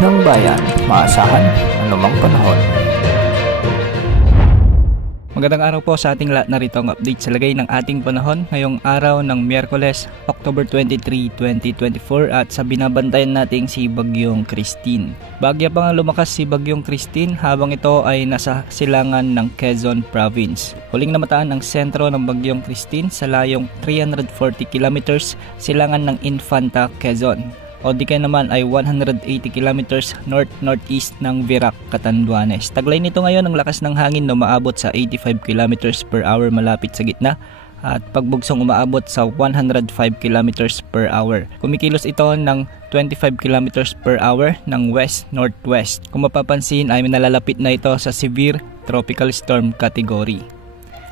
ng bayan, maasahan anumang panahon. Magandang araw po sa ating lahat, narito ang update sa lagay ng ating panahon ngayong araw ng Miyerkules, October 23, 2024 at sa binabantayan nating si Bagyong Christine. Bagya pa nga lumakas si Bagyong Christine habang ito ay nasa silangan ng Quezon Province. Huling namataan ang sentro ng Bagyong Christine sa layong 340 kilometers silangan ng Infanta, Quezon. O di kaya naman ay 180 kilometers north-northeast ng Virac, Catanduanes. Taglay nito ngayon ang lakas ng hangin na umaabot sa 85 kilometers per hour malapit sa gitna at pagbugsong umaabot sa 105 kilometers per hour. Kumikilos ito ng 25 kilometers per hour ng west-northwest. Kung mapapansin ay nalalapit na ito sa severe tropical storm category.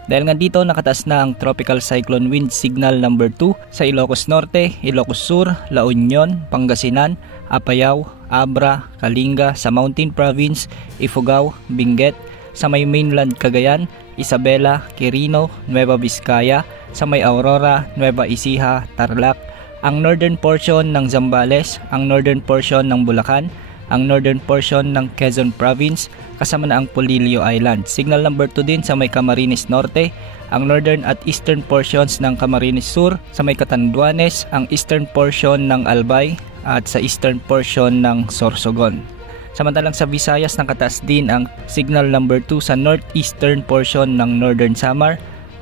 Dahil nga dito nakataas na ang Tropical Cyclone Wind Signal number 2 sa Ilocos Norte, Ilocos Sur, La Union, Pangasinan, Apayao, Abra, Kalinga, sa Mountain Province, Ifugao, Benguet, sa may mainland Cagayan, Isabela, Quirino, Nueva Vizcaya, sa may Aurora, Nueva Ecija, Tarlac, ang northern portion ng Zambales, ang northern portion ng Bulacan, ang northern portion ng Quezon Province, kasama na ang Polillo Island. Signal number 2 din sa may Camarines Norte, ang northern at eastern portions ng Camarines Sur, sa may Catanduanes, ang eastern portion ng Albay, at sa eastern portion ng Sorsogon. Samantalang sa Visayas nakataas din ang signal number 2 sa northeastern portion ng Northern Samar,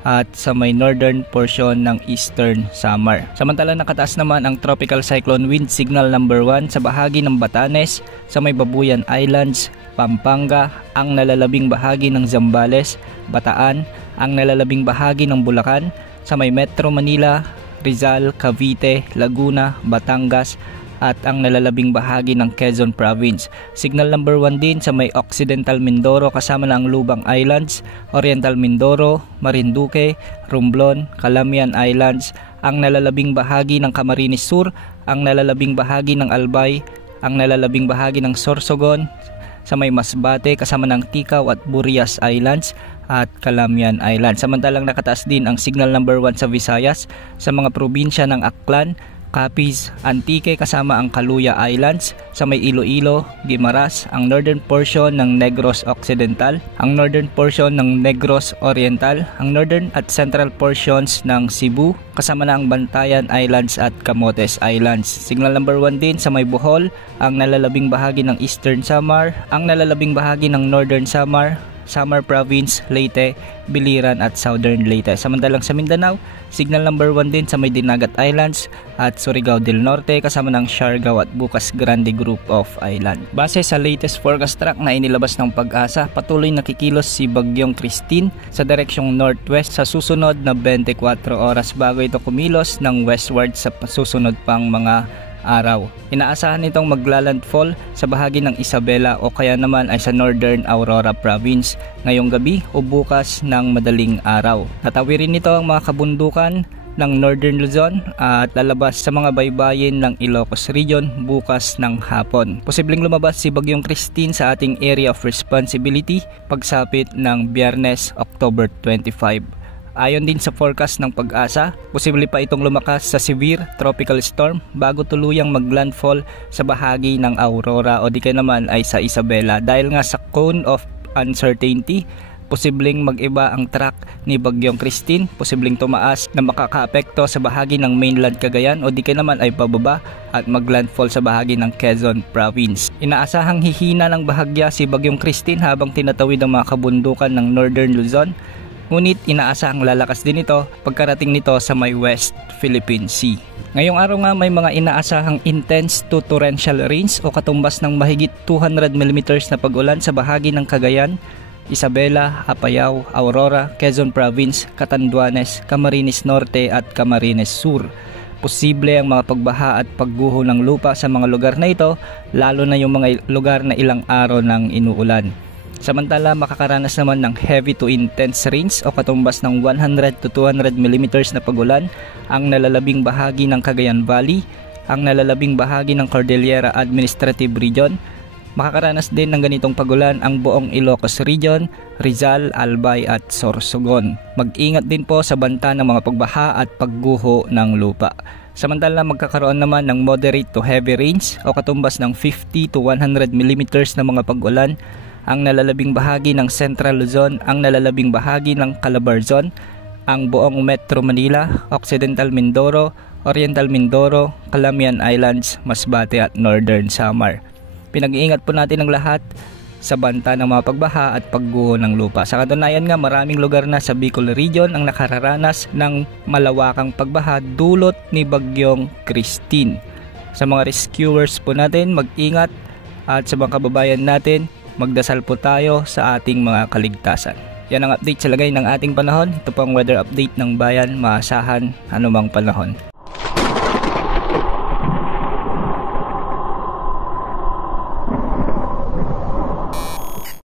at sa may northern portion ng Eastern Samar. Samantalang nakataas naman ang Tropical Cyclone Wind Signal number 1 sa bahagi ng Batanes, sa may Babuyan Islands, Pampanga, ang nalalabing bahagi ng Zambales, Bataan, ang nalalabing bahagi ng Bulacan, sa may Metro Manila, Rizal, Cavite, Laguna, Batangas, at ang nalalabing bahagi ng Quezon Province. Signal number 1 din sa may Occidental Mindoro kasama na ang Lubang Islands, Oriental Mindoro, Marinduque, Romblon, Calamian Islands, ang nalalabing bahagi ng Camarines Sur, ang nalalabing bahagi ng Albay, ang nalalabing bahagi ng Sorsogon, sa may Masbate kasama ng Ticao at Burias Islands, at Calamian Islands. Samantalang nakataas din ang signal number 1 sa Visayas sa mga probinsya ng Aklan, Capiz, Antique kasama ang Caluya Islands, sa may Iloilo, Guimaras, ang northern portion ng Negros Occidental, ang northern portion ng Negros Oriental, ang northern at central portions ng Cebu, kasama na ang Bantayan Islands at Camotes Islands. Signal number 1 din sa may Bohol, ang nalalabing bahagi ng Eastern Samar, ang nalalabing bahagi ng Northern Samar, Samar Province, Leyte, Biliran at Southern Leyte. Samantalang sa Mindanao, signal number 1 din sa may Dinagat Islands at Surigao del Norte kasama ng Siargao at Bukas Grande Group of Island. Base sa latest forecast track na inilabas ng Pag-asa, patuloy nakikilos si Bagyong Christine sa direksyong northwest sa susunod na 24 oras bago ito kumilos ng westward sa susunod pang mga araw. Inaasahan itong maglalandfall sa bahagi ng Isabela o kaya naman ay sa Northern Aurora Province ngayong gabi o bukas ng madaling araw. Tatawirin nito ang mga kabundukan ng Northern Luzon at lalabas sa mga baybayin ng Ilocos Region bukas ng hapon. Posibleng lumabas si Bagyong Christine sa ating area of responsibility pagsapit ng Biyernes, October 25. Ayon din sa forecast ng Pag-asa, posible pa itong lumakas sa severe tropical storm bago tuluyang maglandfall sa bahagi ng Aurora o di kaya naman ay sa Isabela. Dahil nga sa cone of uncertainty, posibleng mag-iba ang track ni Bagyong Christine, posibleng tumaas na makakaapekto sa bahagi ng mainland Cagayan o di kaya naman ay pababa at maglandfall sa bahagi ng Quezon Province. Inaasahang hihina ng bahagya si Bagyong Christine habang tinatawid ang mga kabundukan ng Northern Luzon. Ngunit inaasahang lalakas din ito pagkarating nito sa may West Philippine Sea. Ngayong araw nga may mga inaasahang intense to torrential rains o katumbas ng mahigit 200 mm na pag-ulan sa bahagi ng Cagayan, Isabela, Apayao, Aurora, Quezon Province, Catanduanes, Camarines Norte at Camarines Sur. Posible ang mga pagbaha at pagguho ng lupa sa mga lugar na ito, lalo na yung mga lugar na ilang araw nang inuulan. Samantala, makakaranas naman ng heavy to intense rains o katumbas ng 100 to 200 mm na pag-ulan ang nalalabing bahagi ng Cagayan Valley, ang nalalabing bahagi ng Cordillera Administrative Region. Makakaranas din ng ganitong pag-ulan ang buong Ilocos Region, Rizal, Albay at Sorsogon. Mag-ingat din po sa banta ng mga pagbaha at pagguho ng lupa. Samantala magkakaroon naman ng moderate to heavy rains o katumbas ng 50 to 100 mm na mga pag-ulan ang nalalabing bahagi ng Central Luzon, ang nalalabing bahagi ng Calabarzon, ang buong Metro Manila, Occidental Mindoro, Oriental Mindoro, Calamian Islands, Masbate at Northern Samar. Pinag-iingat po natin ang lahat sa banta ng mga pagbaha at pagguho ng lupa. Sa katunayan nga, maraming lugar na sa Bicol Region ang nakararanas ng malawakang pagbaha dulot ni Bagyong Christine. Sa mga rescuers po natin, mag-ingat, at sa mga kababayan natin, magdasal po tayo sa ating mga kaligtasan. Yan ang update sa lagay ng ating panahon. Ito po ang weather update ng bayan, maasahan anumang panahon.